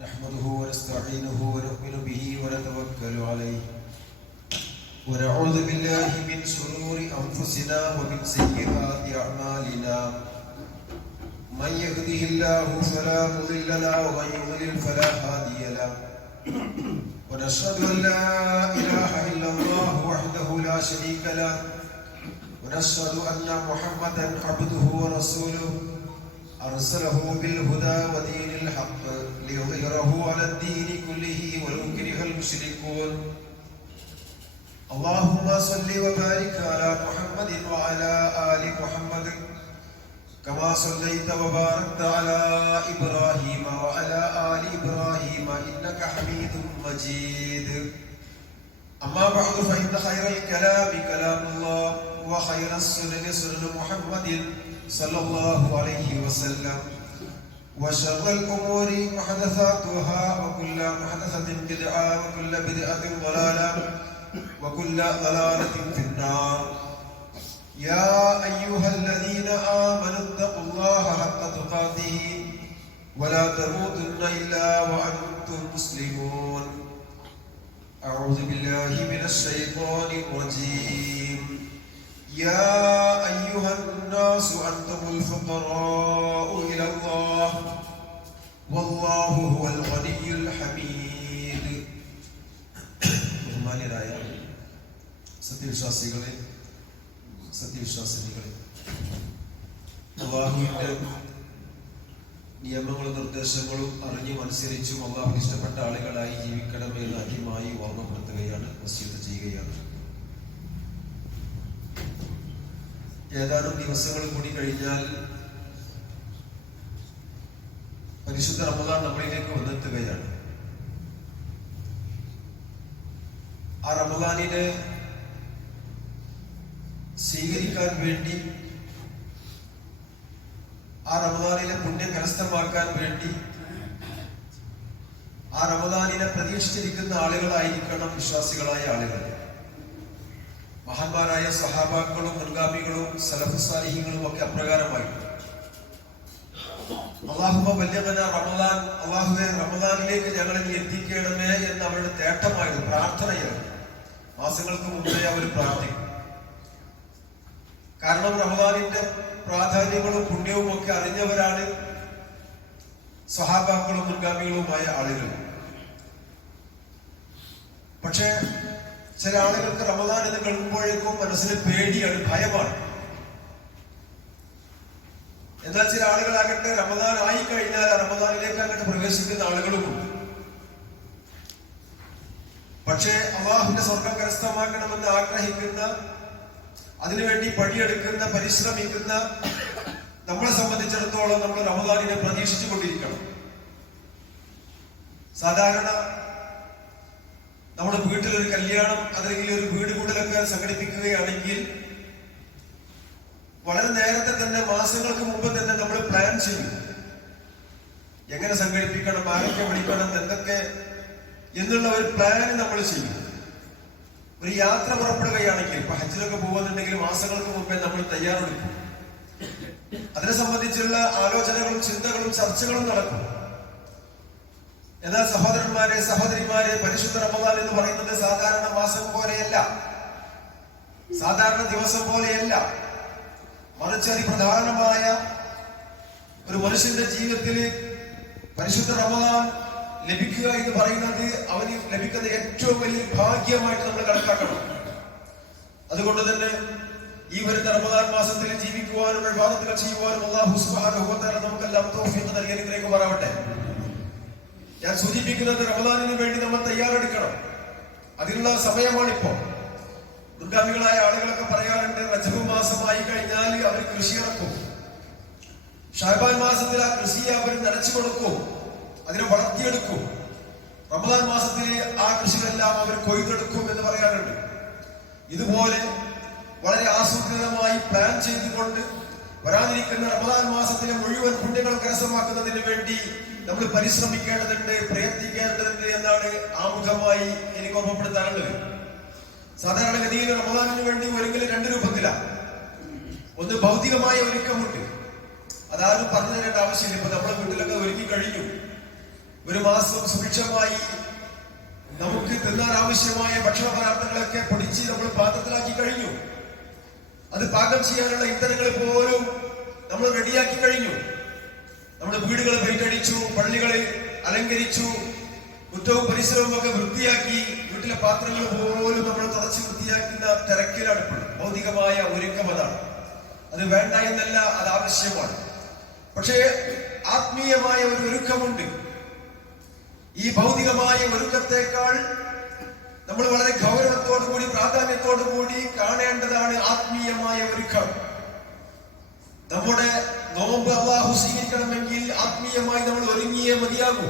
نحمده ونستعينه ونؤمن به ونتوكل عليه ونعوذ بالله من شرور أنفسنا ومن سيئات أعمالنا من يهده الله فلا مضل له ومن يضلل فلا هادي له ونشهد أن لا إله إلا الله وحده لا شريك له ونشهد أن محمدا عبده ورسوله أرسله بالهدى ودين الحق ليظهره على الدين كله ولو كره المشركون اللهم صل وبارك على محمد وعلى آل محمد كما صليت وباركت على إبراهيم وعلى آل إبراهيم إنك حميد مجيد أما بعد فإن خير الكلام كلام الله وخير السنن سنن محمد صلى الله عليه وسلم. وشر الأمور محدثاتها وكل محدثة بدعة وكل بدعة ضلالة وكل ضلالة في النار. يا أيها الذين آمنوا اتقوا الله حق تقاته ولا تموتن إلا وأنتم مسلمون. أعوذ بالله من الشيطان الرجيم. يا أيها أنتم الفقراء إلى الله والله هو الغني الحميد ബഹുമാന്യരായ സത്യവിശ്വാസികളെ സത്യവിശ്വാസിനികളെ അള്ളാഹുവിന്റെ നിയമങ്ങളും നിർദ്ദേശങ്ങളും അറിഞ്ഞും അനുസരിച്ചും അള്ളാഹുവിന് ഇഷ്ടപ്പെട്ട ആളുകളായി ജീവിക്കണമെന്ന് ആദ്യമായി ഓർമ്മപ്പെടുത്തുകയാണ് വസ്യത്ത് ചെയ്യുകയാണ് ഏതാനും ദിവസങ്ങൾ കൂടി കഴിഞ്ഞാൽ പരിശുദ്ധ റമദാൻ നമ്മളിലേക്ക് വന്നെത്തുകയാണ്. ആ റമദാനിനെ സ്വീകരിക്കാൻ വേണ്ടി ആ റമദാനിലെ പുണ്യം കരസ്ഥമാക്കാൻ വേണ്ടി ആ റമദാനിനെ പ്രതീക്ഷിച്ചിരിക്കുന്ന ആളുകളായിരിക്കണം വിശ്വാസികളായ ആളുകൾ. മഹാന്മാരായ സഹാബാക്കളും മുൻഗാമികളും സലഫുസാലിഹികളും ഒക്കെ അപ്രകാരമായി. അള്ളാഹുബ വല്യമന റമദാൻ അള്ളാഹുവെ റമദാനിലേക്ക് ഞങ്ങളെ എത്തിക്കണമേ എന്ന് അവരുടെ തേട്ടമായിരുന്നു പ്രാർത്ഥനയാണ്. മാസങ്ങൾക്ക് മുമ്പേ അവർ പ്രാർത്ഥിക്കും കാരണം റമദാനിന്റെ പ്രാധാന്യങ്ങളും പുണ്യവും ഒക്കെ അറിഞ്ഞവരാണ് സഹാബാക്കളും മുൻഗാമികളുമായ ആളുകൾ. പക്ഷേ ചില ആളുകൾക്ക് റമദാൻ എന്ന് കേൾക്കുമ്പോഴേക്കും മനസ്സിന് പേടിയാണ് ഭയമാണ്. എന്നാൽ ചില ആളുകളാകട്ടെ റമദാൻ ആയി കഴിഞ്ഞാൽ റമദാനിലേക്ക് അങ്ങോട്ട് പ്രവേശിക്കുന്ന ആളുകളുമുണ്ട് പക്ഷേ അള്ളാഹുവിന്റെ സ്വർഗം കരസ്ഥമാക്കണമെന്ന് ആഗ്രഹിക്കുന്ന അതിനുവേണ്ടി പണിയെടുക്കുന്ന പരിശ്രമിക്കുന്ന നമ്മളെ സംബന്ധിച്ചിടത്തോളം നമ്മൾ റമദാനിനെ പ്രതീക്ഷിച്ചു കൊണ്ടിരിക്കണം സാധാരണ നമ്മുടെ വീട്ടിൽ ഒരു കല്യാണം അല്ലെങ്കിൽ ഒരു വീട് കൂടലൊക്കെ സംഘടിപ്പിക്കുകയാണെങ്കിൽ വളരെ നേരത്തെ തന്നെ മാസങ്ങൾക്ക് മുമ്പ് തന്നെ നമ്മൾ പ്ലാൻ ചെയ്യും. എങ്ങനെ സംഘടിപ്പിക്കണം ആരൊക്കെ വിളിക്കണം എന്തൊക്കെ എന്നുള്ള ഒരു പ്ലാൻ നമ്മൾ ചെയ്യും. ഒരു യാത്ര പുറപ്പെടുകയാണെങ്കിൽ ഇപ്പൊ ഹജ്ജിലൊക്കെ പോകുന്നുണ്ടെങ്കിൽ മാസങ്ങൾക്ക് മുമ്പേ നമ്മൾ തയ്യാറെടുക്കും. അതിനെ സംബന്ധിച്ചുള്ള ആലോചനകളും ചിന്തകളും ചർച്ചകളും നടക്കും. എന്നാൽ സഹോദരന്മാരെ സഹോദരിമാരെ പരിശുദ്ധ റമദാൻ എന്ന് പറയുന്നത് സാധാരണ മാസം പോലെയല്ല. സാധാരണ ദിവസം പോലെയല്ല. മറിച്ച് അതിപ്രധാനമായ ഒരു മനുഷ്യന്റെ ജീവിതത്തിൽ പരിശുദ്ധ റമദാൻ ലഭിക്കുക എന്ന് പറയുന്നത് അവന് ലഭിക്കുന്ന ഏറ്റവും വലിയ ഭാഗ്യമായിട്ട് നമ്മൾ കണക്കാക്കണം. അതുകൊണ്ട് തന്നെ ഈ വരുന്ന റമദാൻ മാസത്തിൽ ജീവിക്കുവാനും വിവാദത്തുകൾ ചെയ്യുവാനും അള്ളാഹു നമുക്ക് നമുക്കെല്ലാം തോഫിയെന്ന് നൽകിയ അനുഗ്രഹിക്കുമാറാവട്ടെ. ഞാൻ സൂചിപ്പിക്കുന്നത് റമദാനിന് വേണ്ടി നമ്മൾ തയ്യാറെടുക്കണം. അതിനുള്ള സമയമാണിപ്പോ ദുർഗാമികളായ ആളുകളൊക്കെ പറയാറുണ്ട് റജബ് മാസമായി കഴിഞ്ഞാൽ അവർ കൃഷി ഇറക്കും. ഷാബാൻ മാസത്തിൽ ആ കൃഷി അവർ നനച്ചു കൊടുക്കും അതിനെ വളർത്തിയെടുക്കും. റമദാൻ മാസത്തിൽ ആ കൃഷികളെല്ലാം അവർ കൊയ്തെടുക്കും എന്ന് പറയാറുണ്ട്. ഇതുപോലെ വളരെ ആസൂത്രിതമായി പ്ലാൻ ചെയ്തുകൊണ്ട് വരാതിരിക്കുന്ന റമദാൻ മാസത്തിലെ മുഴുവൻ പുണ്യങ്ങൾ കരസ്ഥമാക്കുന്നതിന് വേണ്ടി നമ്മൾ പരിശ്രമിക്കേണ്ടതുണ്ട് പ്രയത്നിക്കേണ്ടതുണ്ട് എന്നാണ് ആമുഖമായി എനിക്ക് ഓർമ്മപ്പെടുത്താനുള്ളത്. സാധാരണഗതിയിൽ റമദാനിന് വേണ്ടി ഒരിക്കലും രണ്ട് രൂപത്തിലാണ് ഒന്ന് ഭൗതികമായ ഒരുക്കമുണ്ട്. അതാരും പറഞ്ഞു തരേണ്ട ആവശ്യമില്ല. ഇപ്പൊ നമ്മളെ വീട്ടിലൊക്കെ ഒരുക്കി കഴിഞ്ഞു. ഒരു മാസം സുഭിക്ഷമായി നമുക്ക് തിന്നാൻ ആവശ്യമായ ഭക്ഷണ പദാർത്ഥങ്ങളൊക്കെ പൊടിച്ച് നമ്മൾ പാത്രത്തിലാക്കി കഴിഞ്ഞു. അത് പാകം ചെയ്യാനുള്ള ഇന്ധനങ്ങൾ പോലും നമ്മൾ റെഡിയാക്കി കഴിഞ്ഞു. നമ്മുടെ വീടുകൾ പെയിന്റടിച്ചു പള്ളികളെ അലങ്കരിച്ചു മുറ്റവും പരിസരവും ഒക്കെ വൃത്തിയാക്കി വീട്ടിലെ പാത്രങ്ങൾ പോലും നമ്മൾ തുടച്ച് വൃത്തിയാക്കുന്ന തിരക്കിലാണ് ഇപ്പോൾ. ഭൗതികമായ ഒരുക്കം അതാണ്. അത് വേണ്ട എന്നല്ല അത് ആവശ്യമാണ്. പക്ഷേ ആത്മീയമായ ഒരു ഒരുക്കമുണ്ട്. ഈ ഭൗതികമായ ഒരുക്കത്തേക്കാൾ നമ്മൾ വളരെ ഗൗരവത്തോടു കൂടി പ്രാധാന്യത്തോടു കൂടി കാണേണ്ടതാണ് ആത്മീയമായ ഒരുക്കം നമ്മുടെ നോമ്പ് അള്ളാഹു സ്വീകരിക്കണമെങ്കിൽ ആത്മീയമായി നമ്മൾ ഒരുങ്ങിയേ മതിയാകൂ.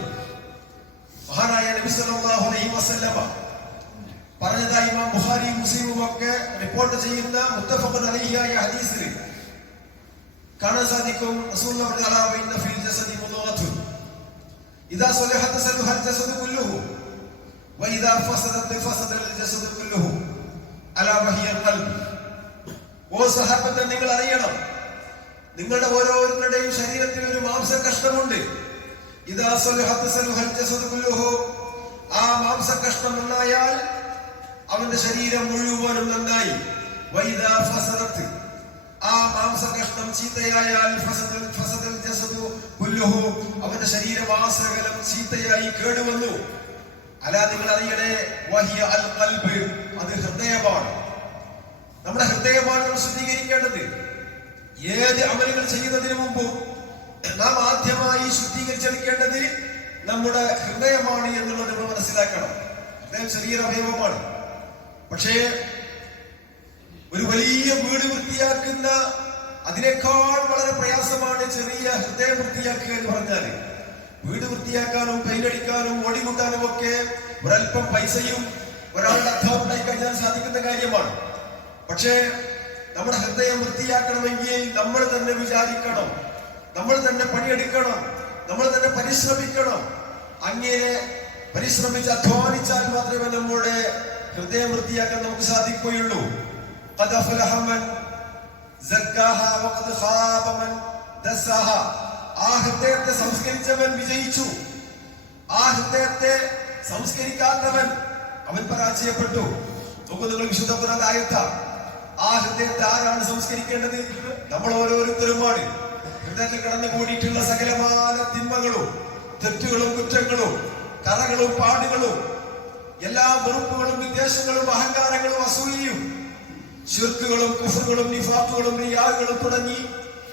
മഹാനായ നബി സല്ലല്ലാഹു അലൈഹി വസല്ലമ പറഞ്ഞതായി ഇമാം ബുഖാരി മുസ്ലിമും ഒക്കെ റിപ്പോർട്ട് ചെയ്യുന്ന മുത്തഫഖുൻ അലൈഹിയായ ഹദീസിൽ കാണാൻ സാധിക്കും റസൂലുള്ളാഹി തആല ഇന്ന ജസദി മുദഗത്തുൻ ഇദാ സലഹത സലഹൽ ജസദു കുല്ലുഹു. واذا فسدت فسد الجسد كله അലാ വഹിയ ഖൽബ് ഓ സഹാബത്തെ നിങ്ങൾ അറിയണം നിങ്ങളുടെ ഓരോരുത്തരുടെയും ശരീരത്തിൽ ഒരു മാംസ കഷ്ണമുണ്ട് ഇതാ സലുഹത്ത് സലുഹൽ ജസദ് കുല്ലുഹു ആ മാംസ കഷ്ണം നന്നായാൽ അവന്റെ ശരീരം മുഴുവനും നന്നായി വൈദാ ഫസദത്ത് ആ മാംസ കഷ്ണം ചീത്തയായാൽ ഫസദൽ ഫസദൽ ജസദു കുല്ലുഹു അവന്റെ ശരീരം ആസകലം ചീത്തയായി കേടുവന്നു അല നിങ്ങൾ അറിയണേ വഹിയ അൽ ഖൽബ് അത് ഹൃദയമാണ്. നമ്മുടെ ഹൃദയമാണ് നമ്മൾ ശുദ്ധീകരിക്കേണ്ടത്. ഏത് അമലുകൾ ചെയ്യുന്നതിന് മുമ്പും നാം ആദ്യമായി ശുദ്ധീകരിച്ചെടുക്കേണ്ടത് നമ്മുടെ ഹൃദയമാണ് എന്നുള്ളത് നമ്മൾ മനസ്സിലാക്കണം. ഹൃദയം ചെറിയൊരു അവയവമാണ്. പക്ഷേ ഒരു വലിയ വീട് വൃത്തിയാക്കുന്ന അതിനേക്കാൾ വളരെ പ്രയാസമാണ് ചെറിയ ഹൃദയം വൃത്തിയാക്കുക എന്ന് പറഞ്ഞാൽ. വീട് വൃത്തിയാക്കാനും പെയിന്റടിക്കാനും ഓടി കൂട്ടാനും ഒക്കെ ഒരല്പം പൈസയും ഒരാളുടെ അധ്വാനം ഉണ്ടായി കഴിഞ്ഞാൽ സാധിക്കുന്ന കാര്യമാണ് പക്ഷേ നമ്മുടെ ഹൃദയം വൃത്തിയാക്കണമെങ്കിൽ നമ്മൾ തന്നെ വിചാരിക്കണം നമ്മൾ തന്നെ പണിയെടുക്കണം നമ്മൾ തന്നെ പരിശ്രമിക്കണം അങ്ങനെ പരിശ്രമിച്ച് അധ്വാനിച്ചാൽ മാത്രമേ നമ്മുടെ ഹൃദയം വൃത്തിയാക്കാൻ നമുക്ക് സാധിക്കുകയുള്ളൂ قد أفلح من زكاها وقد خاب من دساها ആ ഹൃദയത്തെ സംസ്കരിച്ചവൻ വിജയിച്ചു. ആ ഹൃദയത്തെ സംസ്കരിക്കാത്തവൻ അവൻ പരാജയപ്പെട്ടു. നോക്കൂ നിങ്ങൾ വിശുദ്ധ ആയത്ത. ആ ഹൃദയത്തെ ആരാണ് സംസ്കരിക്കേണ്ടത്? നമ്മൾ ഓരോരുത്തരുമാണ് ഹൃദയത്തിൽ കടന്നു കൂടിയിട്ടുള്ള സകലമായ തിന്മകളും തെറ്റുകളും കുറ്റങ്ങളും കറകളും പാടുകളും എല്ലാ വെറുപ്പുകളും വിദ്വേഷങ്ങളും അഹങ്കാരങ്ങളും അസൂയയും ശിർക്കുകളും കുഫറുകളും നിഫാത്തുകളും റിയാകളും തുടങ്ങി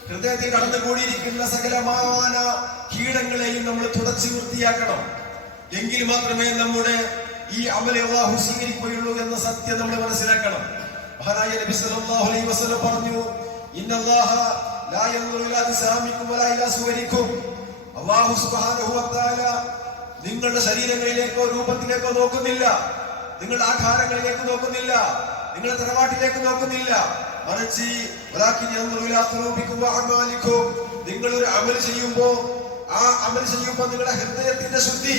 ഹൃദയത്തിൽ കടന്നുകൂടിയിരിക്കുന്ന സകലമാന കീടങ്ങളെയും നമ്മൾ തുടച്ചു വൃത്തിയാക്കണം. എങ്കിൽ മാത്രമേ നമ്മുടെ ഈ അമലെ അള്ളാഹു സ്വീകരിക്കുകയുള്ളൂ എന്ന സത്യം നമ്മൾ മനസ്സിലാക്കണം. മഹാനായ നബി സല്ലല്ലാഹു അലൈഹി വസല്ലം പറഞ്ഞു ഇന്നല്ലാഹ ലാ യൻദുറു ഇലാ അജ്സാമിക്കും വലാ ഇലാ സുവരിക്കും. അല്ലാഹു സുബ്ഹാനഹു വ തആല നിങ്ങളുടെ ശരീരങ്ങളിലേക്കോ രൂപത്തിലേക്കോ നോക്കുന്നില്ല. നിങ്ങളുടെ ആഹാരങ്ങളിലേക്ക് നോക്കുന്നില്ല. നിങ്ങളുടെ തറവാട്ടിലേക്ക് നോക്കുന്നില്ല. മറിച്ച് നിങ്ങൾ ഒരു അമൽ ചെയ്യുമ്പോൾ ആ അമൽ ചെയ്യുമ്പോൾ നിങ്ങളുടെ ഹൃദയത്തിന്റെ ശുദ്ധി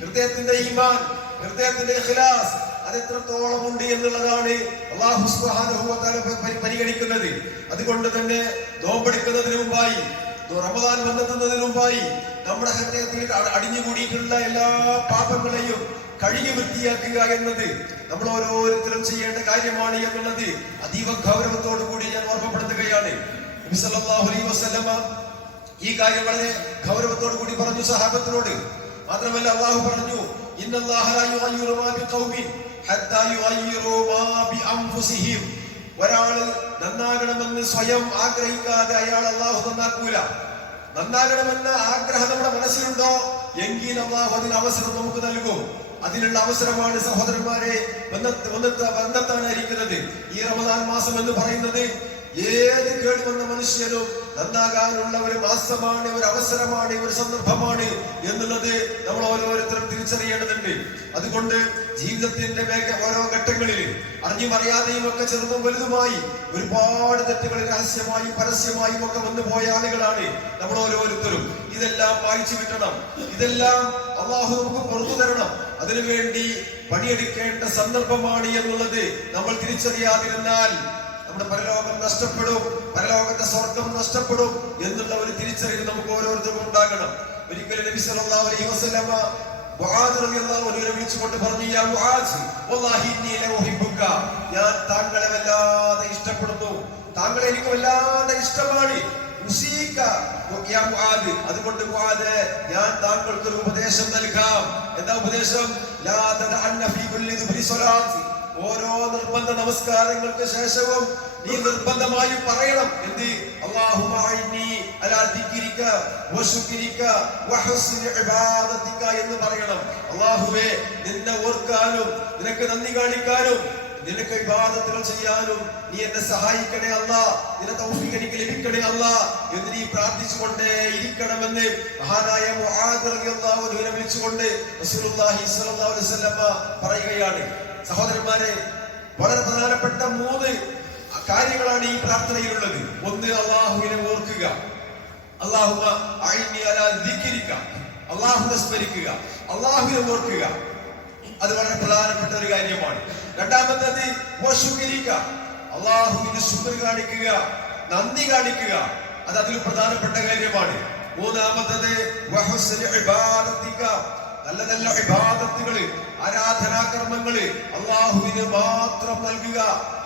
ഹൃദയത്തിന്റെ ഈമാൻ ഹൃദയത്തിന്റെ ഇഖ്ലാസ് അത് ഉണ്ട് എന്നുള്ളതാണ് അള്ളാഹു പരിഗണിക്കുന്നത്. അതുകൊണ്ട് തന്നെ നോമ്പെടുക്കുന്നതിന് മുമ്പായി റമദാൻ വന്നെത്തുന്നതിന് മുമ്പായി നമ്മുടെ ഹൃദയത്തിൽ അടിഞ്ഞുകൂടിയിട്ടുള്ള എല്ലാ പാപങ്ങളെയും കഴുകി വൃത്തിയാക്കുക എന്നത് നമ്മൾ ഓരോരുത്തരും ചെയ്യേണ്ട കാര്യമാണ് എന്നുള്ളത് അതീവ ഗൗരവത്തോടു കൂടി ഞാൻ ഓർമ്മപ്പെടുത്തുകയാണ്. വസല്ലമ ഈ കാര്യം വളരെ ഗൗരവത്തോടു കൂടി പറഞ്ഞു സഹാബത്തിനോട്. മാത്രമല്ല അള്ളാഹു പറഞ്ഞു ഒരാൾ നന്നാകണമെന്ന് സ്വയം ആഗ്രഹിക്കാതെ അയാൾ അള്ളാഹു നന്നാക്കൂല. നന്നാകണമെന്ന ആഗ്രഹം നമ്മുടെ മനസ്സിലുണ്ടോ? എങ്കിൽ അള്ളാഹു അതിന് അവസരം നമുക്ക് നൽകും. അതിനുള്ള അവസരമാണ് സഹോദരന്മാരെ ബന്ധത്ത് ബന്ധത്ത് ബന്ധത്താനായിരിക്കുന്നത് ഈ റമദാൻ മാസം എന്ന് പറയുന്നത് ഏത് കേടുവന്ന മനുഷ്യനും നന്നാകാനുള്ള ഒരു മാസമാണ് ഒരു അവസരമാണ് ഒരു സന്ദർഭമാണ് എന്നുള്ളത് നമ്മൾ ഓരോരുത്തരും തിരിച്ചറിയേണ്ടതുണ്ട്. അതുകൊണ്ട് ജീവിതത്തിന്റെ മേഖല ഓരോ ഘട്ടങ്ങളിലും അറിഞ്ഞും അറിയാതെയും ഒക്കെ ചെറുതും വലുതുമായി ഒരുപാട് തെറ്റുകൾ രഹസ്യമായും പരസ്യമായും ഒക്കെ വന്നു പോയ ആളുകളാണ് നമ്മൾ ഓരോരുത്തരും. ഇതെല്ലാം വായിച്ചു വിട്ടണം ഇതെല്ലാം അള്ളാഹു നമുക്ക് പുറത്തു തരണം. അതിനുവേണ്ടി പണിയെടുക്കേണ്ട സന്ദർഭമാണ് എന്നുള്ളത് നമ്മൾ തിരിച്ചറിയാതിരുന്നാൽ നമ്മുടെ പരലോകം നഷ്ടപ്പെടും. പരലോകത്തെ സ്വർഗം നഷ്ടപ്പെടും എന്നുള്ള ഒരു തിരിച്ചറിവ് നമുക്ക് ഓരോരുത്തർക്കും ഉണ്ടാകണം. ഒരിക്കലും നബി സല്ലല്ലാഹു അലൈഹി വസല്ലമ വിളിച്ചുകൊണ്ട് പറഞ്ഞു ഞാൻ താങ്കളെ വല്ലാതെ ഇഷ്ടപ്പെടുന്നു. താങ്കളെ എനിക്ക് വല്ലാതെ ഇഷ്ടമാണ്. അതുകൊണ്ട് ഞാൻ താങ്കൾക്ക് ഒരു ഉപദേശം നൽകാം. എന്താ ഉപദേശം? ഓരോ നിർബന്ധ നമസ്കാരങ്ങൾക്ക് ശേഷവും നീ നിർബന്ധമായി പറയണം. എന്ത്? എന്ന് പറയണം. അല്ലാഹുവേ നിന്നെ ഓർക്കാനും നിനക്ക് നന്ദി കാണിക്കാനും നിനക്ക് ഇബാദത്തുകൾ ചെയ്യാനും നീ എന്നെ സഹായിക്കണേ അല്ല നിന്നെ തൗഫീഖ് എനിക്ക് ലഭിക്കണേ അല്ല എന്ന് നീ പ്രാർത്ഥിച്ചുകൊണ്ടേ ഇരിക്കണമെന്ന് മഹാനായ മുആദ് റളിയല്ലാഹു അൻഹുവിനെ വിളിച്ചുകൊണ്ട് റസൂലുള്ളാഹി സ്വല്ലല്ലാഹു അലൈഹി വസല്ലം പറയുകയാണ്. സഹോദരന്മാരെ വളരെ പ്രധാനപ്പെട്ട മൂന്ന് കാര്യങ്ങളാണ് ഈ പ്രാർത്ഥനയിലുള്ളത്. ഒന്ന് അള്ളാഹുവിനെ ഓർക്കുക. ദിക്രിക. അള്ളാഹുവിനെ സ്മരിക്കുക. അള്ളാഹുവിനെ ഓർക്കുക. അത് വളരെ പ്രധാനപ്പെട്ട ഒരു കാര്യമാണ്. രണ്ടാമത്തത് അള്ളാഹുവിന്റെ അള്ളാഹുവിന് ശുക്ർ കാണിക്കുക. നന്ദി കാണിക്കുക. അത് അതിൽ പ്രധാനപ്പെട്ട കാര്യമാണ്. മൂന്നാമത്തത് നല്ല നല്ല ഇബാദത്തുകൾ. ആരാധനാകർമ്മങ്ങൾ അള്ളാഹുവിന് മാത്രം നൽകുക.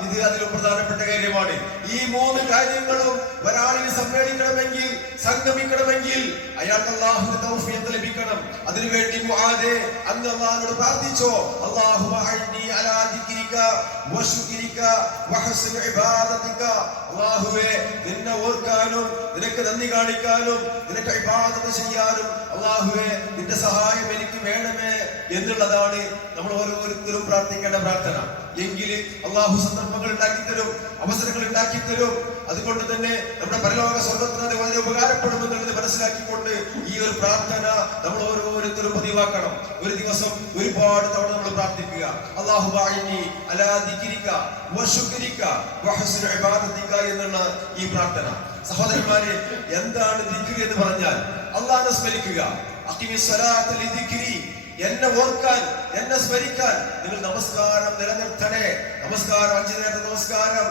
ഇത് അതിലും പ്രധാനപ്പെട്ട കാര്യമാണ്. ഈ മൂന്ന് കാര്യങ്ങളും ഒരാളിന് സമ്മേളിക്കണമെങ്കിൽ സംഗമിക്കണമെങ്കിൽ അയാൾക്ക് അള്ളാഹുവിന്റെ തൗഫിയത്ത് ലഭിക്കണം. അതിനുവേണ്ടി മുആദേ അന്ന് അള്ളാഹുവിനോട് പ്രാർത്ഥിച്ചോ അള്ളാഹു അഇന്നി അലാ ദിക്രിക വശുക്രിക വഹസ്ന ഇബാദതിക അല്ലാഹുവേ നിന്നെ ഓർക്കാനും നിനക്ക് നന്ദി കാണിക്കാനും നിനക്ക് ഇബാദത്ത് ചെയ്യാനും അള്ളാഹുവെ നിന്റെ സഹായം എനിക്ക് വേണമേ എന്നുള്ളതാണ് നമ്മൾ ഓരോരുത്തരും പ്രാർത്ഥിക്കേണ്ട പ്രാർത്ഥന. എങ്കിൽ അള്ളാഹു സന്ദർഭങ്ങൾ ഉണ്ടാക്കി തരും അവസരങ്ങൾ ഉണ്ടാക്കി തരും. അതുകൊണ്ട് തന്നെ നമ്മുടെ പരലോക സ്വർഗത്തിന് അത് വളരെ ഉപകാരപ്പെടുമെന്നുള്ളത് മനസ്സിലാക്കിക്കൊണ്ട് ഈ ഒരു പ്രാർത്ഥന നമ്മൾ ഓരോരുത്തരും പതിവാക്കണം. ഒരു ദിവസം ഒരുപാട് തവണ നമ്മൾ പ്രാർത്ഥിക്കുക. അള്ളാഹു എന്നുള്ള ഈ പ്രാർത്ഥന. സഹോദരന്മാരെ എന്താണ് ദിക്രി എന്ന് പറഞ്ഞാൽ? അള്ളാഹിനെ സ്മരിക്കുക എന്നെ ഓർക്കാൻ എന്നെ സ്മരിക്കാൻ നിങ്ങൾ നമസ്കാരം നിലനിർത്തണേ. നമസ്കാരം അഞ്ചു നേരത്തെ നമസ്കാരം.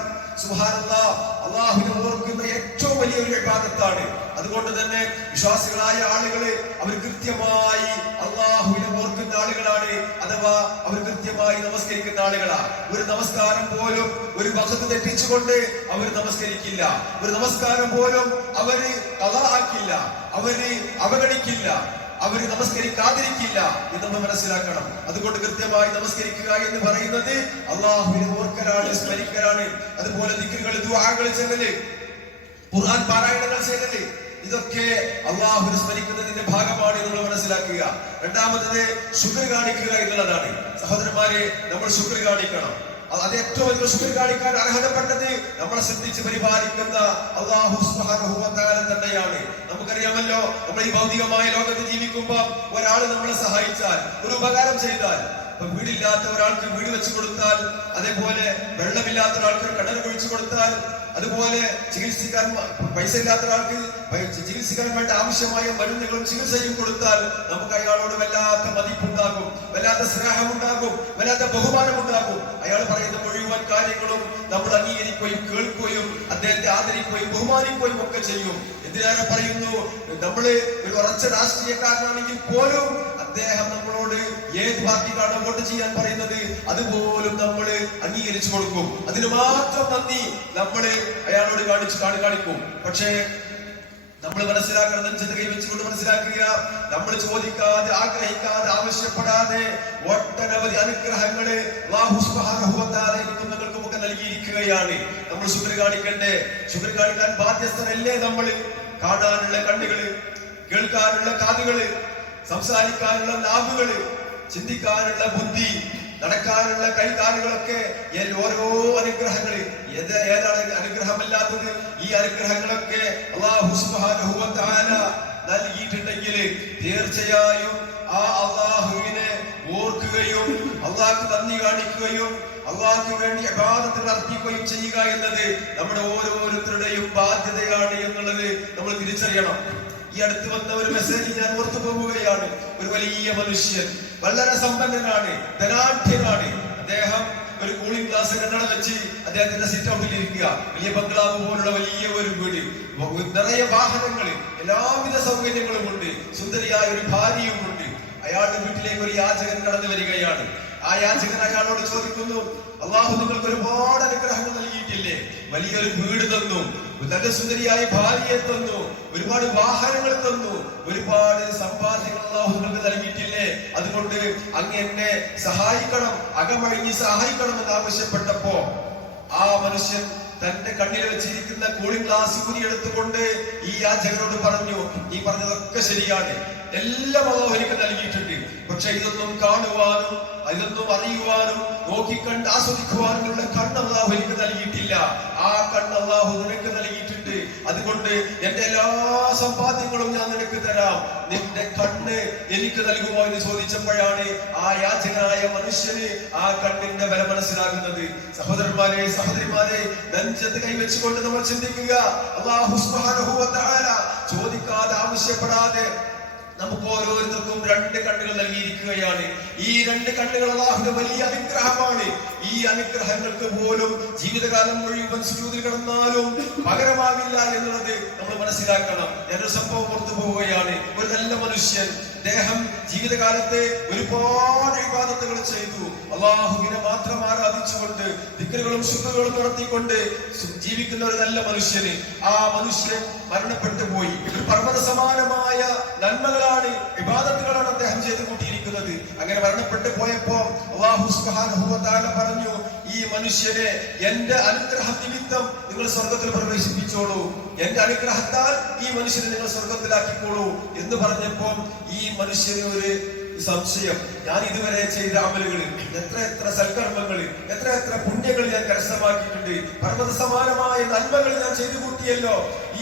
അള്ളാഹുവിനെ ഓർക്കുന്ന ഏറ്റവും വലിയ ഒരു വിഭാഗത്താണ്. അതുകൊണ്ട് തന്നെ വിശ്വാസികളായ ആളുകൾ അവർ കൃത്യമായി അള്ളാഹുവിനെ ഓർക്കുന്ന ആളുകളാണ് അഥവാ അവർ കൃത്യമായി നമസ്കരിക്കുന്ന ആളുകളാണ് ഒരു നമസ്കാരം പോലും ഒരു ഭക്തി തെറ്റിച്ചുകൊണ്ട് അവർ നമസ്കരിക്കില്ല. ഒരു നമസ്കാരം പോലും അവർ കഥ ആക്കില്ല. അവർ അവഗണിക്കില്ല. അവർ നമസ്കരിക്കാതിരിക്കില്ല ഇത് നമ്മൾ മനസ്സിലാക്കണം. അതുകൊണ്ട് കൃത്യമായി നമസ്കരിക്കുക എന്ന് പറയുന്നത് അള്ളാഹുവിനെ ഓർക്കലാണ് അതുപോലെ ദിക്കുകൾ ദുആകൾ ഖുർആൻ പാരായണങ്ങൾ ചെയ്യൽ ഇതൊക്കെ അള്ളാഹുവിനെ സ്മരിക്കുന്നതിന്റെ ഭാഗമാണ് നമ്മൾ മനസ്സിലാക്കുക. രണ്ടാമത്തത് ശുക്ർ കാണിക്കുക എന്നുള്ളതാണ്. സഹോദരന്മാരെ നമ്മൾ ശുക്ർ കാണിക്കണം. അത് ഏറ്റവും ശുക്ർ കാണിക്കാൻ അർഹതപ്പെട്ടത് നമ്മളെ ശ്രദ്ധിച്ച് പരിപാലിക്കുന്ന അള്ളാഹു തന്നെയാണ്. നമുക്കറിയാമല്ലോ നമ്മൾ ഈ ഭൗതികമായ ലോകത്ത് ജീവിക്കുമ്പോൾ ഒരാൾ നമ്മളെ സഹായിച്ചാൽ ഒരു ഉപകാരം ചെയ്താൽ ഇപ്പൊ വീടില്ലാത്ത ഒരാൾക്ക് വീട് വെച്ചു കൊടുത്താൽ അതേപോലെ വെള്ളമില്ലാത്ത ഒരാൾക്ക് കിണർ കുഴിച്ചു കൊടുത്താൽ അതുപോലെ ചികിത്സിക്കാൻ പൈസ ഇല്ലാത്ത ഒരാൾക്ക് ചികിത്സിക്കാൻ വേണ്ട ആവശ്യമായ മരുന്നുകളും ചികിത്സയും കൊടുത്താൽ നമുക്ക് അയാളോട് വല്ലാത്ത മതിപ്പുണ്ടാകും. വല്ലാത്ത സ്നേഹമുണ്ടാകും വല്ലാത്ത ബഹുമാനമുണ്ടാകും. അയാൾ പറയുന്ന മുഴുവൻ കാര്യങ്ങളും നമ്മൾ അംഗീകരിക്കുകയും കേൾക്കുകയും അദ്ദേഹത്തെ ആദരിക്കുകയും ബഹുമാനിക്കുകയും ഒക്കെ ചെയ്യും. എന്തിനേറെ പറയുന്നു? നമ്മൾ ഒരു ഉറച്ച രാഷ്ട്രീയക്കാരനാണെങ്കിൽ പോലും അദ്ദേഹം നമ്മളോട് ഏത് പാർട്ടിക്കാണ് വോട്ട് ചെയ്യാൻ പറയുന്നത് അതുപോലും നമ്മൾ അംഗീകരിച്ചു കൊടുക്കും. അതിന് മാത്രം നന്ദി നമ്മൾ അയാളോട് കാണിച്ചു കാണി കാണിക്കും. പക്ഷേ നമ്മൾ മനസ്സിലാക്കണം നെഞ്ചത്ത് കൈവച്ചുകൊണ്ട് മനസ്സിലാക്കുക. നമ്മൾ ചോദിക്കാതെ ആഗ്രഹിക്കാതെ ആവശ്യപ്പെടാതെ ഒട്ടനവധി അനുഗ്രഹങ്ങളെ എനിക്കും നൽകിയിരിക്കുകയാണ്. നമ്മൾ ശുഭ്ര കാണിക്കണ്ടേ? ശുഭ്ര കാണിക്കാൻ ബാധ്യസ്ഥരല്ലേ നമ്മൾ? കാണാനുള്ള കണ്ണുകൾ കേൾക്കാനുള്ള കാതുകൾ സംസാരിക്കാനുള്ള നാവുകൾ ചിന്തിക്കാനുള്ള ബുദ്ധി നടക്കാനുള്ള കൈകാലുകളൊക്കെ ഓരോ അനുഗ്രഹങ്ങളിൽ ഏത് ഏതാണ് അനുഗ്രഹമല്ലാത്തത്? ഈ അനുഗ്രഹങ്ങളൊക്കെ നൽകിയിട്ടുണ്ടെങ്കിൽ തീർച്ചയായും ആ അള്ളാഹുവിനെ ഓർക്കുകയും അള്ളാഹ് നന്ദി കാണിക്കുകയും അള്ളാഹ്ക്ക് വേണ്ടി അഗാധത്തിൽ അർപ്പിക്കുകയും ചെയ്യുക എന്നത് നമ്മുടെ ഓരോരുത്തരുടെയും ബാധ്യതയാണ് എന്നുള്ളത് നമ്മൾ തിരിച്ചറിയണം. ഈ അടുത്ത് വന്ന ഒരു മെസ്സേജ് ഞാൻ ഓർത്തു പോവുകയാണ്. ഒരു വലിയ മനുഷ്യൻ വളരെ സമ്പന്നനാണ് ധനാഢ്യനാണ്. അദ്ദേഹം ഒരു കൂളിംഗ് ഗ്ലാസ് കണ്ണട വെച്ച് അദ്ദേഹത്തിന്റെ സിറ്റ് ഔട്ടിൽ ഇരിക്കുക. വലിയ ബംഗ്ലാവ് പോലുള്ള വലിയ ഒരു വീട്. നിറയെ വാഹനങ്ങൾ എല്ലാവിധ സൗകര്യങ്ങളും ഉണ്ട്. സുന്ദരിയായ ഒരു ഭാര്യയും ഉണ്ട്. അയാളുടെ വീട്ടിലേക്ക് ഒരു യാചകൻ കടന്നു വരികയാണ്. ആ യാചകൻ അയാളോട് ചോദിക്കുന്നു അള്ളാഹു നിങ്ങൾക്ക് ഒരുപാട് അനുഗ്രഹങ്ങൾ നൽകിയിട്ടില്ലേ? വലിയൊരു വീട് തന്നു. നല്ല സുന്ദരിയായ ഭാര്യയെ തന്നു. ഒരുപാട് വാഹനങ്ങൾ തന്നു. ഒരുപാട് സമ്പാദ്യങ്ങൾ അള്ളാഹുങ്ങൾക്ക് നൽകിയിട്ടില്ലേ? അതുകൊണ്ട് അങ്ങ് എന്നെ സഹായിക്കണം അകമഴിഞ്ഞ് സഹായിക്കണം എന്ന് ആവശ്യപ്പെട്ടപ്പോ ആ മനുഷ്യൻ തന്റെ കണ്ണിൽ വെച്ചിരിക്കുന്ന കൂളിംഗ് ഗ്ലാസ് കുരിയെടുത്തുകൊണ്ട് ഈ യാചകനോട് പറഞ്ഞു ഈ പറഞ്ഞതൊക്കെ ശരിയാണ്. എല്ലാം അള്ളാഹു എനിക്ക് നൽകിയിട്ടുണ്ട്. പക്ഷെ ഇതൊന്നും കാണുവാനും ഇതൊന്നും അറിയുവാനും നോക്കിക്കണ്ട് ആസ്വദിക്കുവാനുമുള്ള കണ്ണ് അള്ളാഹു എനിക്ക് നൽകിയിട്ടില്ല. ആ കണ്ണ് അള്ളാഹു നിനക്ക് അതുകൊണ്ട് എന്റെ എല്ലാ സമ്പാദ്യങ്ങളും ഞാൻ നിനക്ക് തരാം. നിന്റെ കണ്ണ് എനിക്ക് നൽകുമോ എന്ന് ചോദിച്ചപ്പോഴാണ് ആ യാചകനായ മനുഷ്യന് ആ കണ്ണിന്റെ വില മനസ്സിലാകുന്നത്. സഹോദരന്മാരെ സഹോദരിമാരെ നെഞ്ചത്ത് കൈവച്ചുകൊണ്ട് നമ്മൾ ചിന്തിക്കുക. അള്ളാഹു ചോദിക്കാതെ ആവശ്യപ്പെടാതെ നമുക്ക് ഓരോരുത്തർക്കും രണ്ട് കണ്ണുകൾ നൽകിയിരിക്കുകയാണ്. ഈ രണ്ട് കണ്ണുകൾ അള്ളാഹുന്റെ വലിയ അനുഗ്രഹമാണ്. ഈ അനുഗ്രഹങ്ങൾക്ക് പോലും ജീവിതകാലം മുഴുവൻ സുജൂതിൽ കിടന്നാലും പകരമാകില്ല എന്നുള്ളത് നമ്മൾ മനസ്സിലാക്കണം. ഞാനൊരു സംഭവം പുറത്തു പോവുകയാണ്. ഒരു നല്ല മനുഷ്യൻ അദ്ദേഹം ജീവിതകാലത്ത് ഒരുപാട് വിവാദത്തുകൾ ചെയ്തു. അള്ളാഹുവിനെ മാത്രം ആരാധിച്ചുകൊണ്ട് ദിക്കറുകളും ശുദ്ധകളും നടത്തിക്കൊണ്ട് ജീവിക്കുന്ന ഒരു നല്ല മനുഷ്യന് ആ മനുഷ്യൻ മരണപ്പെട്ടു പോയി. പർവത സമാനമായ വിവാദത്തുകളാണ് അദ്ദേഹം ചെയ്തു കൂട്ടിയിരിക്കുന്നത് അങ്ങനെ മരണപ്പെട്ടു പോയപ്പോ അള്ളാഹു സുബ്ഹാനഹു വ പറഞ്ഞു ഈ മനുഷ്യനെ എന്റെ അനുഗ്രഹം നിമിത്തം നിങ്ങൾ സ്വർഗത്തിൽ പ്രവേശിപ്പിച്ചോളൂ. എന്റെ അനുഗ്രഹത്താൽ ഈ മനുഷ്യനെ നിങ്ങൾ സ്വർഗത്തിലാക്കിക്കോളൂ എന്ന് പറഞ്ഞപ്പോ ഈ മനുഷ്യന് ഒരു സംശയം. ഞാൻ ഇതുവരെ ചെയ്ത അമലുകളിൽ എത്ര എത്ര സൽക്കർമ്മങ്ങളിൽ എത്ര എത്ര പുണ്യങ്ങൾ ഞാൻ കരസ്ഥമാക്കിയിട്ടുണ്ട്. പർവത സമാനമായ നന്മകൾ ഞാൻ ചെയ്തു കൂട്ടിയല്ലോ.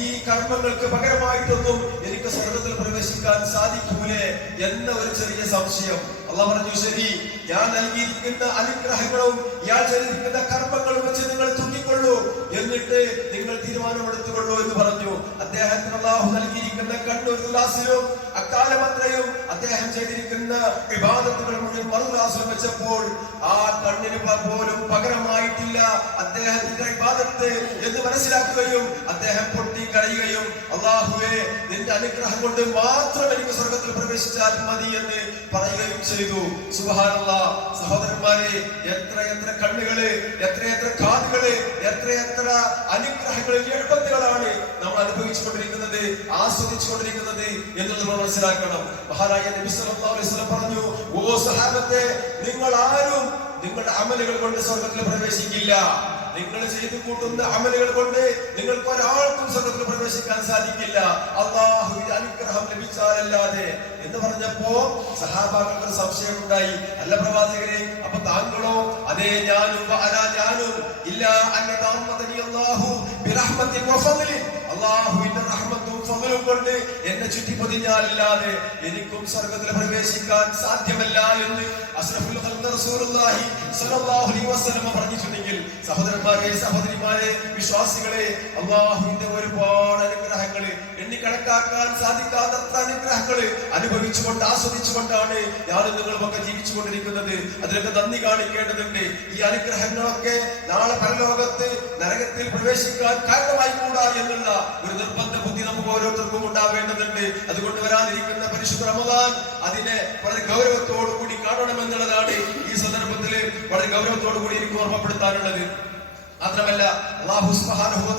ഈ കർമ്മങ്ങൾക്ക് പകരമായിട്ടൊന്നും എനിക്ക് സ്വർഗത്തിൽ പ്രവേശിക്കാൻ സാധിക്കൂലേ എന്ന ഒരു ചെറിയ സംശയം. അള്ള പറഞ്ഞു ശരി ഞാൻ നൽകിയിരിക്കുന്ന അനുഗ്രഹങ്ങളും ഞാൻ ചെയ്തിരിക്കുന്ന കർമ്മങ്ങളും വെച്ച് നിങ്ങൾ തുന്നിക്കൊള്ളൂ. എന്നിട്ട് നിങ്ങൾ തീരുമാനമെടുത്തുകൊള്ളൂ എന്ന് പറഞ്ഞു. അദ്ദേഹത്തിന് അള്ളാഹു നൽകിയിരിക്കുന്ന കണ്ണൂർ ക്ലാസ്സിലും അക്കാലമത്രയും അദ്ദേഹം ചെയ്തിരിക്കുന്ന വിവാദത്തുകൾ മുഴുവൻ മറു വെച്ചപ്പോൾ ആ കണ്ണിന് പോലും പകരമായിട്ടില്ല. അദ്ദേഹത്തിന്റെ വിവാദത്ത് എന്ന് മനസ്സിലാക്കുകയും അദ്ദേഹം പൊട്ടി കരയുകയും അള്ളാഹുവെ നിന്റെ അനുഗ്രഹം കൊണ്ട് മാത്രം എനിക്ക് സ്വർഗത്തിൽ പ്രവേശിച്ചാൽ മതി എന്ന് പറയുകയും ചെയ്തു. സുബഹാനല്ല സഹോദരന്മാരെ എത്ര എത്ര കണ്ണുകൾ എത്ര എത്ര കാതുകൾ എത്ര എത്ര അനുഗ്രഹങ്ങളിൽ എഴുപത്തുകളാണ് നമ്മൾ അനുഭവിച്ചുകൊണ്ടിരിക്കുന്നത് ആസ്വദിച്ചുകൊണ്ടിരിക്കുന്നത് എന്നുള്ളത് നമ്മൾ മനസ്സിലാക്കണം. മഹാരായ നബി അലൈഹി വസല്ലം പറഞ്ഞു ഓ സഹാബത്തെ നിങ്ങൾ ആരും നിങ്ങളുടെ അമലുകൾ കൊണ്ട് സ്വർഗത്തിൽ പ്രവേശിക്കില്ല. നിങ്ങൾ ചെയ്തു കൂട്ടുന്ന അമലുകൾ കൊണ്ട് നിങ്ങൾക്ക് ഒരാൾക്കും സ്വർഗത്തിൽ പ്രവേശിക്കാൻ സാധിക്കില്ല. അള്ളാഹുവിന്റെ അനുഗ്രഹം ലഭിച്ചാലല്ലാതെ എന്ന് പറഞ്ഞപ്പോ സഹാബാക്കൾക്ക് സംശയം ഉണ്ടായി അല്ല പ്രവാചകരെ അപ്പൊ താങ്കളോ അതേ ഞാനും ഞാനും ഇല്ല അല്ലാഹു അള്ളാഹുവിന്റെ റഹ്മത്തും ഫضലും കൊണ്ട് എന്നെ ചുറ്റി പൊതിഞ്ഞാലല്ലാതെ എനിക്കും സ്വർഗത്തിൽ പ്രവേശിക്കാൻ സാധ്യമല്ല എന്ന് അലൈഹി വസല്ലം പറഞ്ഞിട്ടുണ്ടെങ്കിൽ സഹോദരന്മാരെ സഹോദരിമാരെ വിശ്വാസികളെ അള്ളാഹുവിന്റെ ഒരുപാട് അനുഗ്രഹങ്ങൾ എണ്ണിക്കണക്കാക്കാൻ സാധിക്കാത്തത്ര അനുഗ്രഹങ്ങൾ അനുഭവിച്ചുകൊണ്ട് ആസ്വദിച്ചുകൊണ്ടാണ് ഞാനും നിങ്ങളുമൊക്കെ ജീവിച്ചു കൊണ്ടിരിക്കുന്നത് അതിലൊക്കെ നന്ദി കാണിക്കേണ്ടതുണ്ട്. ഈ അനുഗ്രഹങ്ങളൊക്കെ നാളെ പരലോകത്ത് നരകത്തിൽ പ്രവേശിക്കാൻ കാരണമായി കൂടാ എന്നുള്ള ഒരു നിർബന്ധ ബുദ്ധി നമുക്ക് ഓരോരുത്തർക്കും ഉണ്ടാവേണ്ടതുണ്ട്. അതുകൊണ്ട് വരാനിരിക്കുന്ന പരിശുദ്ധ റമദാൻ അതിനെ വളരെ ഗൗരവത്തോടു കൂടി കാണണമെന്നുള്ളതാണ് ഈ സന്ദർഭത്തിൽ വളരെ ഗൗരവത്തോടു കൂടി എനിക്ക് ഓർമ്മപ്പെടുത്താനുള്ളത്. മാത്രമല്ല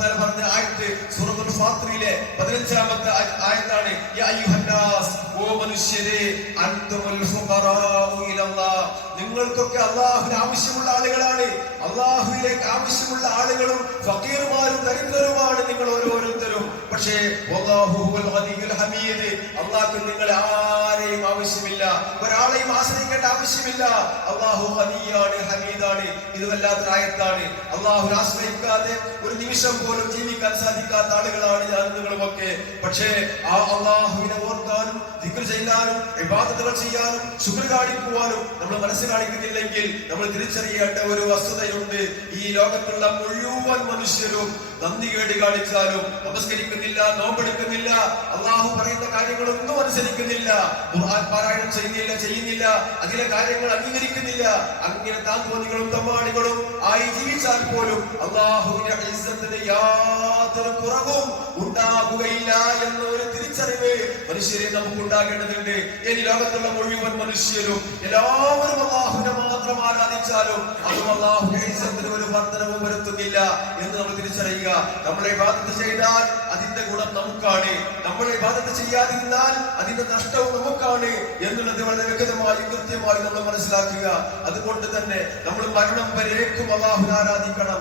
തആല പറഞ്ഞ ആയത്ത് സൂറത്തുൽ ഫാത്തിറിലെ 15ാമത്തെ ആയ- ആയത്താണ് ഓ മനുഷ്യരെ നിങ്ങൾക്കൊക്കെ അള്ളാഹുവിന് ആവശ്യമുള്ള ആളുകളാണ്. അള്ളാഹുവിലേക്ക് ആവശ്യമുള്ള ആളുകളും ഫക്കീറുമാരും ദരിദ്രരുമാണ് നിങ്ങൾ ഓരോരുത്തരും. പക്ഷേ അള്ളാഹു നിങ്ങൾ ആരെയും ആവശ്യമില്ല. ഒരാളെയും ആശ്രയിക്കേണ്ട ആവശ്യമില്ല. അള്ളാഹു ഹനിയാണ് ഹമീദാണ്. ഇത് വല്ലാത്ത ആയത്താണ്. അള്ളാഹു ആശ്രയിക്കാതെ ഒരു നിമിഷം പോലും ജീവിക്കാൻ സാധിക്കാത്ത ആളുകളാണ് ഞാൻ നിങ്ങളുമൊക്കെ. പക്ഷേ ആ അള്ളാഹുവിനെ ഓർക്കാനും ദിക്ർ ചെയ്യാനും വിവാദത്തുകൾ ചെയ്യാനും ശുക്ർ കാണിക്കുവാനും നമ്മൾ മനസ്സ് കാണിക്കുന്നില്ലെങ്കിൽ നമ്മൾ തിരിച്ചറിയേണ്ട ഒരു വസ്തുതയുണ്ട്. ഈ ലോകത്തുള്ള മുഴുവൻ മനുഷ്യരും നന്ദി കേടി കാണിച്ചാലും നമസ്കരിക്കുന്നില്ല നോമ്പെടുക്കുന്നില്ല അള്ളാഹു പറയുന്ന കാര്യങ്ങളൊന്നും അനുസരിക്കുന്നില്ല പാരായണം ചെയ്യുന്നില്ല ചെയ്യുന്നില്ല അതിലെ കാര്യങ്ങൾ അംഗീകരിക്കുന്നില്ല. അങ്ങനെ താന്തോന്നികളും തമ്മാടികളും ആയി ജീവിച്ചാൽ പോലും അള്ളാഹുവിന്റെ യാതൊരു കുറവും ഉണ്ടാകുകയില്ല എന്ന ഒരു തിരിച്ചറിവ് മനുഷ്യരെ നമുക്ക് ഉണ്ടാകേണ്ടതുണ്ട്. ഇനി ലോകത്തുള്ള മുഴുവൻ മനുഷ്യരും എല്ലാവരും അള്ളാഹുവിനെ മാത്രം ആരാധിച്ചാലും അതും അള്ളാഹുവിന്റെ ഇസ്സത്തിന് ഒരു വർധനവും വരുത്തുന്നില്ല എന്ന് നമ്മൾ തിരിച്ചറിയുക. നമ്മളെ ബാധത്ത് ചെയ്താൽ അതിന്റെ ഗുണം നമുക്കാണ്. നമ്മളെ ബാധത്ത് ചെയ്യാതിരുന്നാൽ അതിന്റെ നഷ്ടവും നമുക്കാണ് എന്നുള്ളത് വളരെ വ്യക്തമായി കൃത്യമായി നമ്മൾ മനസ്സിലാക്കുക. അതുകൊണ്ട് തന്നെ നമ്മൾ മരണം വരേക്കും അള്ളാഹുവിനെ ആരാധിക്കണം.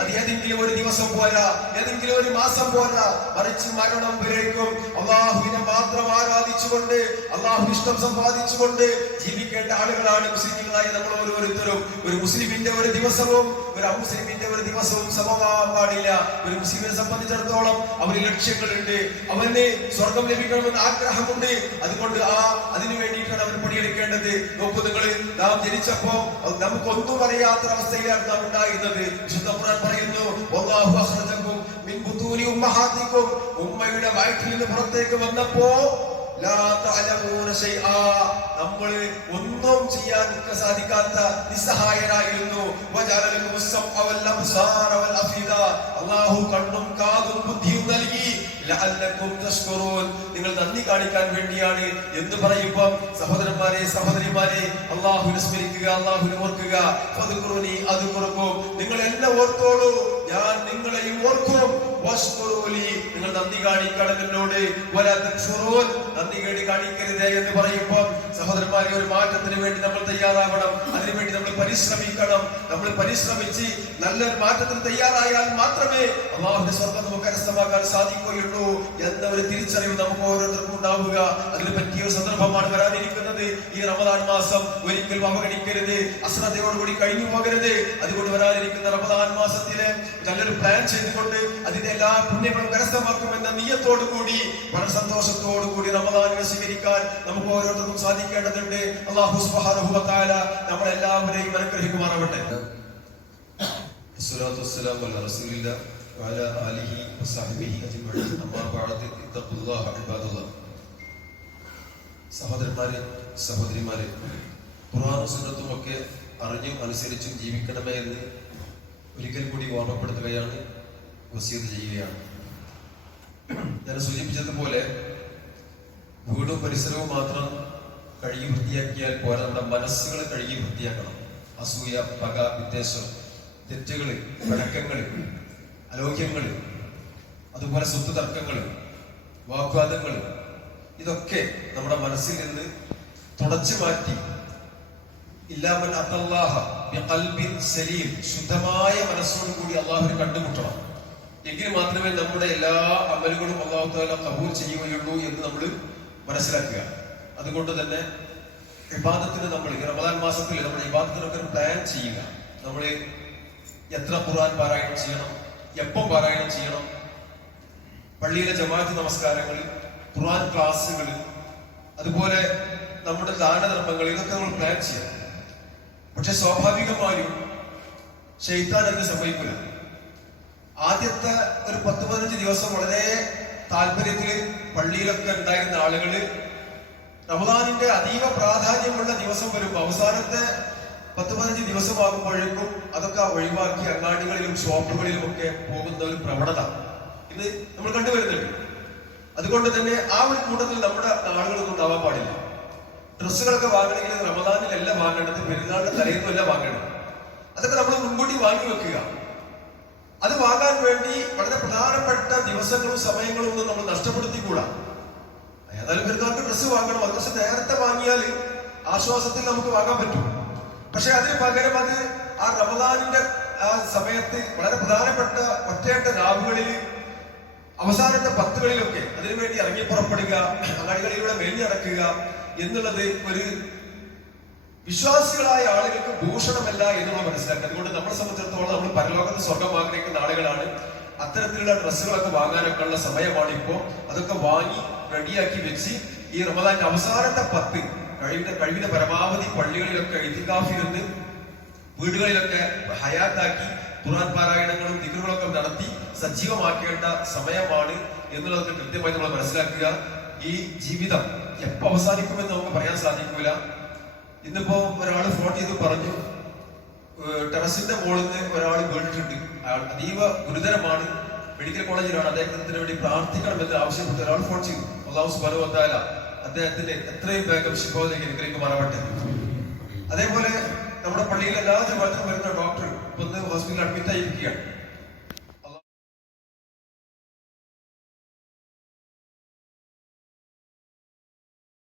അത് ഏതെങ്കിലും ഒരു ദിവസം പോരാ ഏതെങ്കിലും ഒരു മാസം പോരാ. മറിച്ച് മരണം വരേക്കും. അള്ളാഹുവിനെ മാത്രം ആരാധിച്ചുകൊണ്ട് അള്ളാഹു ഇഷ്ടം സമ്പാദിച്ചുകൊണ്ട് ജീവിക്കേണ്ട ആളുകളാണ് മുസ്ലിങ്ങളായി നമ്മൾ ഓരോരുത്തരും. ഒരു മുസ്ലിമിന്റെ ഒരു ദിവസവും ഒരു അമുസ്ലിമിന്റെ ഒരു ദിവസവും സമമാവാൻ പാടില്ല. ഒരു മുസ്ലിമിനെ സംബന്ധിച്ചിടത്തോളം അവന് ലക്ഷ്യങ്ങളുണ്ട്. അവന് സ്വർഗം ലഭിക്കണമെന്ന് ആഗ്രഹമുണ്ട്. അതുകൊണ്ട് ആ അതിനു വേണ്ടിയിട്ടാണ് അവൻ പണിയെടുക്കേണ്ടത്. നോക്കൂ നിങ്ങൾ നാം ജനിച്ചപ്പോ നമുക്കൊന്നും അറിയാത്ത അവസ്ഥയിലാണ് നാം ഉണ്ടായിരുന്നത് പറയുന്നു വല്ലാഹു ബുദൂനി ഉമ്മഹാദിക്കും ഉമ്മയുടെ വയറ്റിൽ നിന്ന് പുറത്തേക്ക് വന്നപ്പോ നമ്മൾ ഒന്നും ചെയ്യാൻ സാധിക്കാത്ത നിസ്സഹായരായിരുന്നു അള്ളാഹു കണ്ണും കാതും ബുദ്ധിയും നൽകി. നിങ്ങൾ നന്ദി കാണിക്കാൻ വേണ്ടിയാണ് എന്ന് പറയുമ്പോൾ സഹോദരന്മാരെ സഹോദരിമാരെ അള്ളാഹുവിനെ സ്മരിക്കുക അള്ളാഹുവിനെ ഓർക്കുക. അത് കുറവ് അത് കുറക്കും. നിങ്ങൾ എന്നെ ഓർത്തോളൂ. ഞാൻ നിങ്ങളെയും ഓർക്കും. നിങ്ങൾ നന്ദി കാണിക്കണം എന്നോട്. നന്ദി കേടി കാണിക്കരുത് എന്ന് പറയുമ്പോൾ സഹോദരന്മാരെ ഒരു മാറ്റത്തിന് വേണ്ടി നമ്മൾ തയ്യാറാവണം അതിനുവേണ്ടി നമ്മൾ പരിശ്രമിക്കണം. നമ്മൾ പരിശ്രമിച്ച് നല്ലൊരു മാറ്റത്തിന് തയ്യാറായാൽ മാത്രമേ അള്ളാഹുന്റെ സ്വർഗം നമുക്ക് കരസ്ഥമാക്കാൻ സാധിക്കുകയുള്ളൂ എന്ന ഒരു തിരിച്ചറിവ് നമുക്ക് ഓരോരുത്തർക്കും ഉണ്ടാവുക. അതിന് പറ്റിയ സന്ദർഭമാണ് വരാനിരിക്കുന്നത്. ഈ റമദാൻ മാസം ഒരിക്കലും അവഗണിക്കരുത്. അശ്രദ്ധയോടുകൂടി കഴിഞ്ഞു പോകരുത് അതുകൊണ്ട് വരാനിരിക്കുന്ന റമദാൻ മാസത്തിലെ നല്ലൊരു പ്ലാൻ ചെയ്തുകൊണ്ട് അതിന്റെ എല്ലാ പുണ്യങ്ങളും കരസ്ഥമാക്കുമെന്ന നീയത്തോടു കൂടി വളരെ സന്തോഷത്തോടു കൂടി റമദാനിനെ സ്വീകരിക്കാൻ നമുക്ക് ഓരോരുത്തർക്കും സാധിക്കേണ്ടതുണ്ട് അള്ളാഹു സുബ്ഹാനഹു വ തആല നമ്മളെല്ലാവരെയും അനുഗ്രഹിക്കുമാറാവട്ടെ الصلاة والسلام على رسول الله وعلى آله وصحبه أجمعين أما بعد اتقوا الله عباد الله സഹോദരന്മാരെ സഹോദരിമാരെ ഖുർആനും സുന്നത്തും ഒക്കെ അറിഞ്ഞും അനുസരിച്ചും ജീവിക്കണമേ എന്ന് ഒരിക്കൽ കൂടി ഓർമ്മപ്പെടുത്തുകയാണ് വസീത് ചെയ്യുകയാണ് ഞാൻ സൂചിപ്പിച്ചതുപോലെ വീടും പരിസരവും മാത്രം കഴുകി വൃത്തിയാക്കിയാൽ പോരാ. മനസ്സുകൾ കഴുകി വൃത്തിയാക്കണം. അസൂയ പക വിദ്വേഷം തെറ്റുകൾ പഴക്കങ്ങൾ അലോക്യങ്ങൾ അതുപോലെ സ്വത്ത് തർക്കങ്ങൾ വാഗ്വാദങ്ങൾ ഇതൊക്കെ നമ്മുടെ മനസ്സിൽ നിന്ന് തുടച്ചു മാറ്റി. ഇല്ലാമൻ അത്തല്ലാഹ സലീം ശുദ്ധമായ മനസ്സോട് കൂടി അള്ളാഹുവിനെ കണ്ടുമുട്ടണം. എങ്കിൽ മാത്രമേ നമ്മുടെ എല്ലാ അമലുകളും അള്ളാഹുത്താല കബൂൽ ചെയ്യുകയുള്ളൂ എന്ന് നമ്മൾ മനസ്സിലാക്കുക. അതുകൊണ്ട് തന്നെ വിവാദത്തിന് നമ്മൾ റമദാൻ മാസത്തിൽ നമ്മൾ വിവാദത്തിനൊക്കെ പ്ലാൻ ചെയ്യുക. നമ്മൾ എത്ര ഖുർആൻ പാരായണം ചെയ്യണം എപ്പം പാരായണം ചെയ്യണം പള്ളിയിലെ ജമാഅത്ത് നമസ്കാരങ്ങൾ ഖുർആൻ ക്ലാസ്സുകൾ അതുപോലെ നമ്മുടെ ദാനധർമ്മങ്ങൾ ഇതൊക്കെ നമ്മൾ പ്ലാൻ ചെയ്യണം പക്ഷെ സ്വാഭാവികമായും ഷെയ്ത്താൻ എന്ന് സംഭവിക്കില്ല ആദ്യത്തെ ഒരു പത്ത് പതിനഞ്ച് ദിവസം വളരെ താല്പര്യത്തിൽ പള്ളിയിലൊക്കെ ഉണ്ടായിരുന്ന ആളുകൾ റമദാനിന്റെ അതീവ പ്രാധാന്യമുള്ള ദിവസം വരുമ്പോ അവസാനത്തെ പത്ത് പതിനഞ്ച് ദിവസമാകുമ്പോഴേക്കും അതൊക്കെ ഒഴിവാക്കി അങ്ങാടികളിലും ഷോപ്പുകളിലും ഒക്കെ പോകുന്ന ഒരു പ്രവണത. ഇത് നമ്മൾ കണ്ടുവരുന്നുണ്ട് അതുകൊണ്ട് തന്നെ ആ ഒരു കൂട്ടത്തിൽ നമ്മുടെ ആളുകളൊന്നും ഉണ്ടാവാൻ പാടില്ല. ഡ്രസ്സുകളൊക്കെ വാങ്ങണമെങ്കിൽ റമദാനിലല്ല വാങ്ങേണ്ടത് പെരുന്നാളിന്റെ തലേന്നുമല്ല വാങ്ങേണ്ടത്. അതൊക്കെ നമ്മൾ മുൻകൂട്ടി വാങ്ങി വെക്കുക. അത് വാങ്ങാൻ വേണ്ടി വളരെ പ്രധാനപ്പെട്ട ദിവസങ്ങളും സമയങ്ങളും ഒന്നും നമ്മൾ നഷ്ടപ്പെടുത്തിക്കൂടാ. ഏതായാലും പെരുന്നാൾക്ക് ഡ്രസ്സ് വാങ്ങണം. അത് പക്ഷെ നേരത്തെ വാങ്ങിയാൽ ആശ്വാസത്തിൽ നമുക്ക് വാങ്ങാൻ പറ്റും. പക്ഷെ അതിന് പകരം അത് ആ റമദാനിന്റെ ആ സമയത്ത് വളരെ പ്രധാനപ്പെട്ട ഒറ്റയാട്ട രാവുകളിൽ അവസാനത്തെ പത്തുകളിലൊക്കെ അതിനുവേണ്ടി ഇറങ്ങി പുറപ്പെടുക അങ്ങാടികളിലൂടെ മേഞ്ഞടക്കുക എന്നുള്ളത് ഒരു വിശ്വാസികളായ ആളുകൾക്ക് ഭൂഷണമല്ല എന്ന് നമ്മൾ മനസ്സിലാക്കുക. അതുകൊണ്ട് നമ്മളെ സംബന്ധിച്ചിടത്തോളം നമ്മൾ പരലോകത്ത് സ്വർഗം ആഗ്രഹിക്കുന്ന ആളുകളാണ്. അത്തരത്തിലുള്ള ഡ്രസ്സുകളൊക്കെ വാങ്ങാനൊക്കെ ഉള്ള സമയമാണ് ഇപ്പോ അതൊക്കെ വാങ്ങി റെഡിയാക്കി വെച്ച് ഈ റമദാന്റെ അവസാനത്തെ പത്ത് കഴിവിന്റെ കഴിവിന്റെ പരമാവധി പള്ളികളിലൊക്കെ എത്തിക്കാഫിരുന്ന് വീടുകളിലൊക്കെ ഹയാത്താക്കി ഖുർആൻ പാരായണങ്ങളും ദിക്കറുകളൊക്കെ നടത്തി സജീവമാക്കേണ്ട സമയമാണ് എന്നുള്ളതൊക്കെ കൃത്യമായി നമ്മൾ മനസ്സിലാക്കുക. ഈ ജീവിതം എപ്പോ അവസാനിക്കുമെന്ന് നമുക്ക് പറയാൻ സാധിക്കൂല. ഇന്നിപ്പോ ഒരാൾ ഫോൺ ചെയ്ത് പറഞ്ഞു ടെറസിന്റെ മുകളിൽ നിന്ന് ഒരാൾ വീണിട്ടുണ്ട് അതീവ ഗുരുതരമാണ്. മെഡിക്കൽ കോളേജിലാണ് അദ്ദേഹത്തിന് വേണ്ടി പ്രാർത്ഥിക്കണമെന്ന് ആവശ്യപ്പെട്ട് ഒരാൾ ഫോൺ ചെയ്തു. അള്ളാഹു സുബാനു വന്നാല അദ്ദേഹത്തിന്റെ എത്രയും വേഗം ശിഖോലേക്ക് എനിക്ക് മറവട്ടെ. അതേപോലെ നമ്മുടെ പള്ളിയിൽ എല്ലാ ജമാത്തിനും വരുന്ന ഡോക്ടർ ഇപ്പൊ ഹോസ്പിറ്റലിൽ അഡ്മിറ്റ് ആയിരിക്കുകയാണ്.